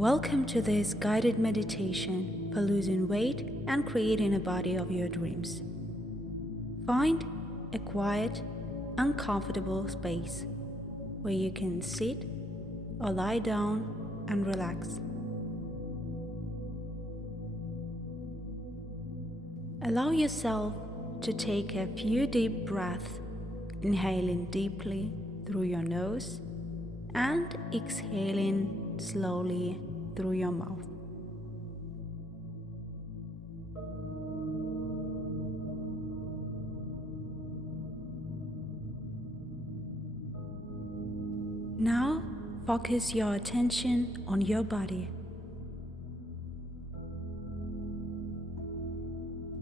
Welcome to this guided meditation for losing weight and creating a body of your dreams. Find a quiet, uncomfortable space where you can sit or lie down and relax. Allow yourself to take a few deep breaths, inhaling deeply through your nose and exhaling slowly through your mouth. Now focus your attention on your body.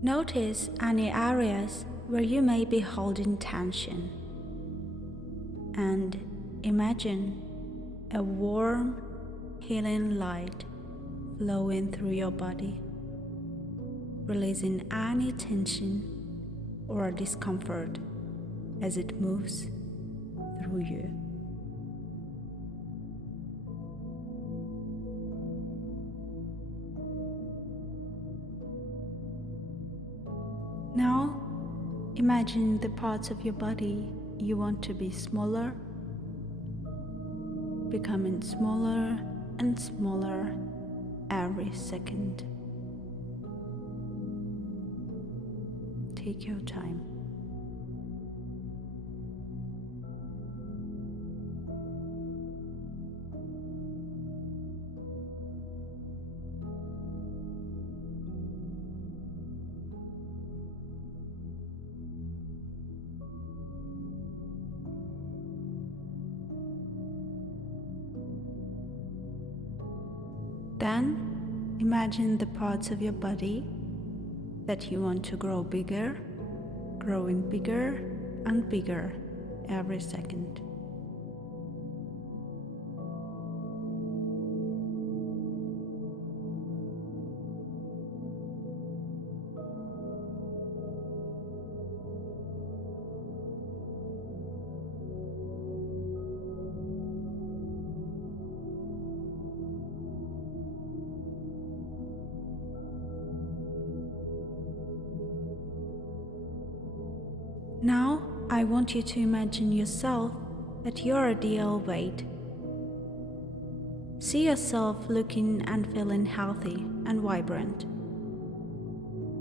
Notice any areas where you may be holding tension, and imagine a warm, healing light flowing through your body, releasing any tension or discomfort as it moves through you. Now, imagine the parts of your body you want to be smaller, becoming smaller and smaller every second. Take your time. Then imagine the parts of your body that you want to grow bigger, growing bigger and bigger every second. Now, I want you to imagine yourself at your ideal weight. See yourself looking and feeling healthy and vibrant,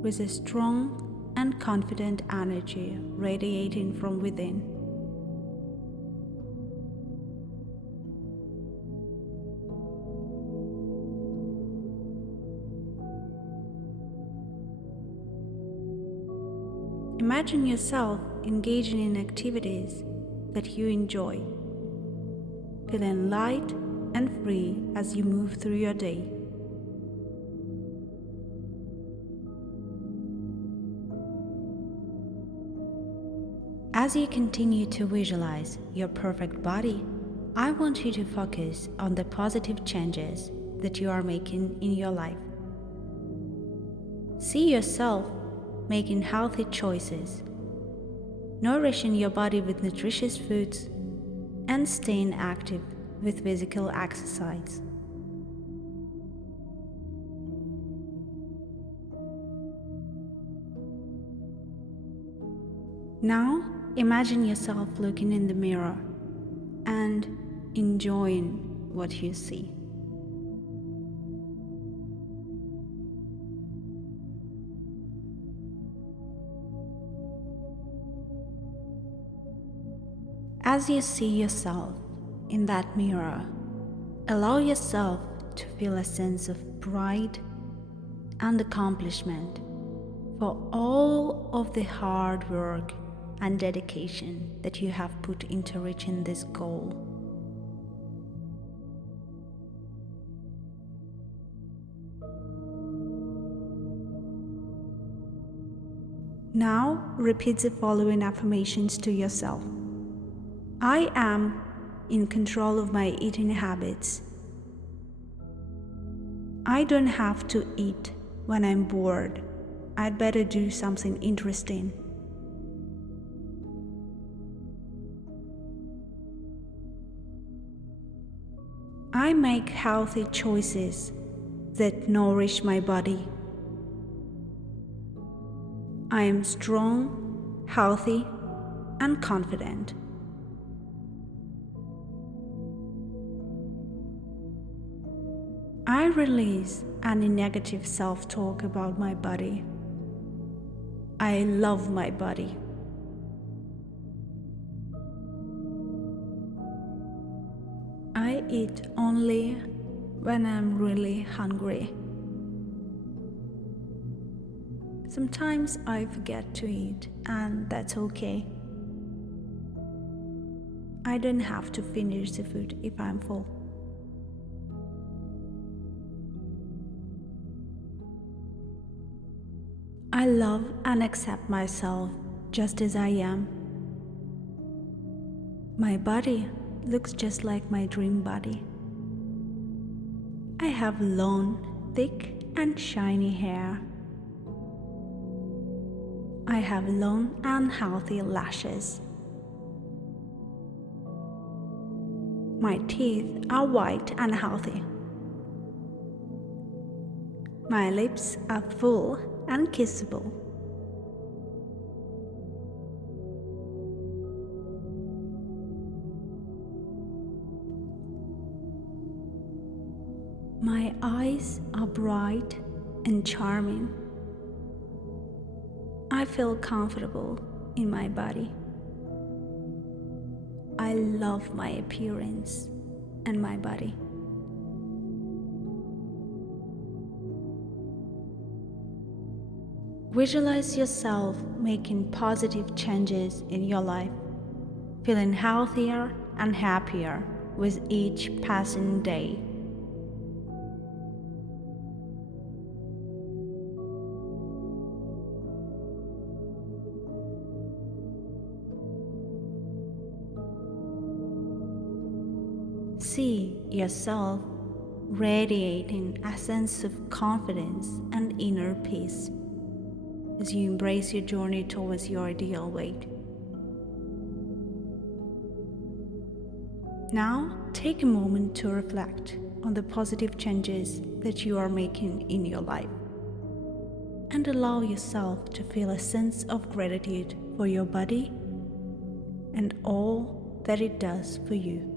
with a strong and confident energy radiating from within. Imagine yourself engaging in activities that you enjoy, feeling light and free as you move through your day. As you continue to visualize your perfect body, I want you to focus on the positive changes that you are making in your life. See yourself making healthy choices, nourishing your body with nutritious foods, and staying active with physical exercise. Now, imagine yourself looking in the mirror and enjoying what you see. As you see yourself in that mirror, allow yourself to feel a sense of pride and accomplishment for all of the hard work and dedication that you have put into reaching this goal. Now, repeat the following affirmations to yourself. I am in control of my eating habits. I don't have to eat when I'm bored. I'd better do something interesting. I make healthy choices that nourish my body. I am strong, healthy, and confident. I release any negative self-talk about my body. I love my body. I eat only when I'm really hungry. Sometimes I forget to eat, and that's okay. I don't have to finish the food if I'm full. I love and accept myself just as I am. My body looks just like my dream body. I have long, thick, and shiny hair. I have long and healthy lashes. My teeth are white and healthy. My lips are full and kissable. My eyes are bright and charming. I feel comfortable in my body. I love my appearance and my body. Visualize yourself making positive changes in your life, feeling healthier and happier with each passing day. See yourself radiating a sense of confidence and inner peace as you embrace your journey towards your ideal weight. Now, take a moment to reflect on the positive changes that you are making in your life and allow yourself to feel a sense of gratitude for your body and all that it does for you.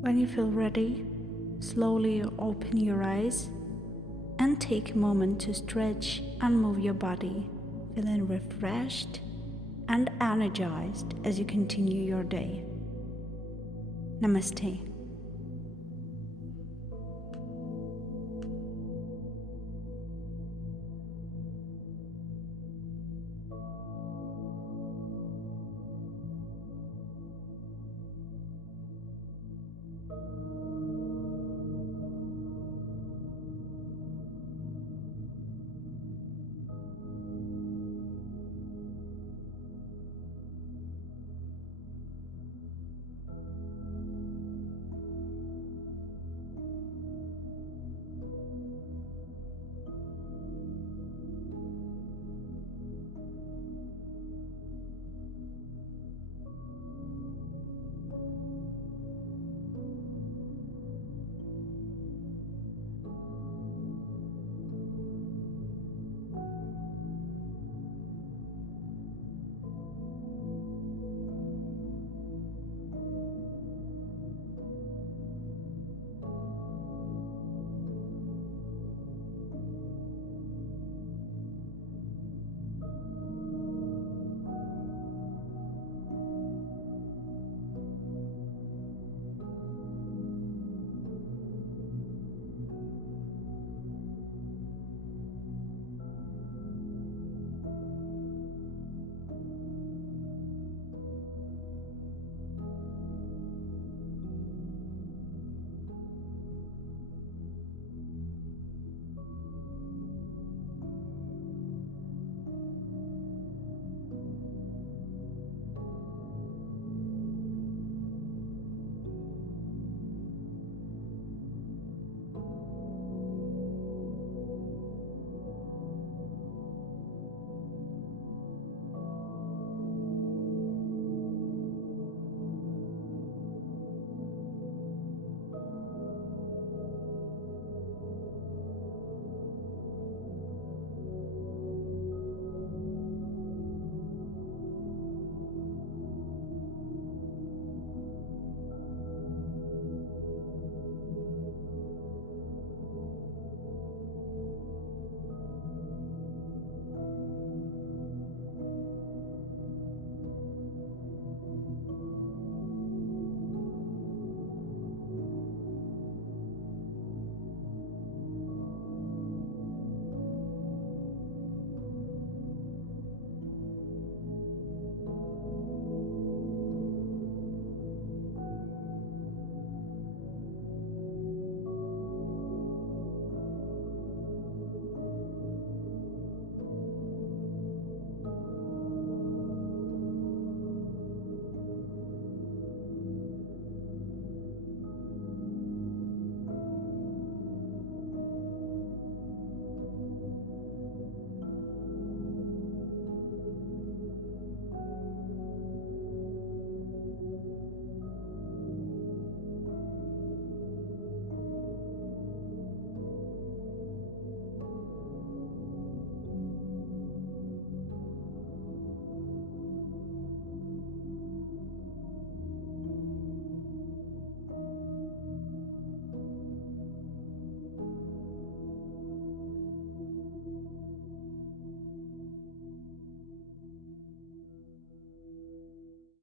When you feel ready, slowly open your eyes and take a moment to stretch and move your body, feeling refreshed and energized as you continue your day. Namaste.